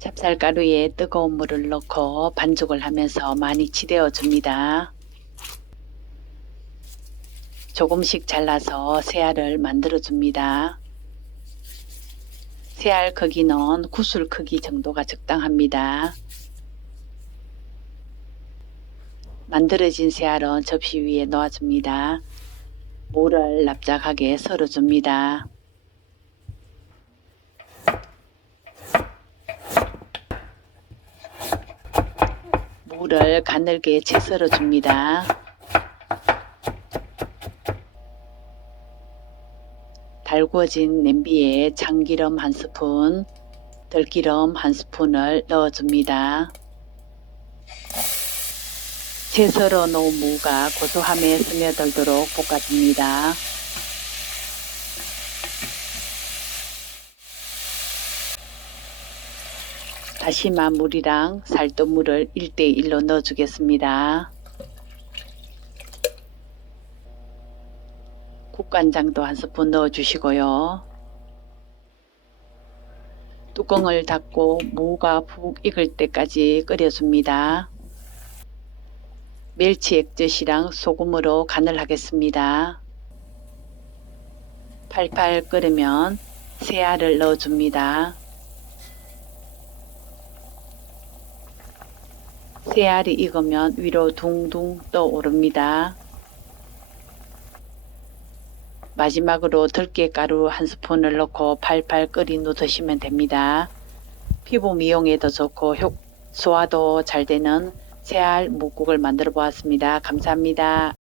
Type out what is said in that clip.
찹쌀가루에 뜨거운 물을 넣고 반죽을 하면서 많이 치대어 줍니다. 조금씩 잘라서 새알을 만들어 줍니다. 새알 크기는 구슬 크기 정도가 적당합니다. 만들어진 새알은 접시 위에 놓아줍니다. 물을 납작하게 썰어줍니다. 물을 가늘게 채 썰어 줍니다. 달구어진 냄비에 참기름 한 스푼, 들기름 한 스푼을 넣어줍니다. 채 썰어 놓은 무가 고소함에 스며들도록 볶아줍니다. 다시마 물이랑 살도물을 1대1로 넣어주겠습니다. 국간장도 한 스푼 넣어주시고요. 뚜껑을 닫고 무가 푹 익을 때까지 끓여줍니다. 멸치 액젓이랑 소금으로 간을 하겠습니다. 팔팔 끓으면 새알을 넣어줍니다. 새 알이 익으면 위로 둥둥 떠오릅니다. 마지막으로 들깨가루 한 스푼을 넣고 팔팔 끓인 후 드시면 됩니다. 피부 미용에도 좋고 효, 소화도 잘 되는 새알 묵국을 만들어 보았습니다. 감사합니다.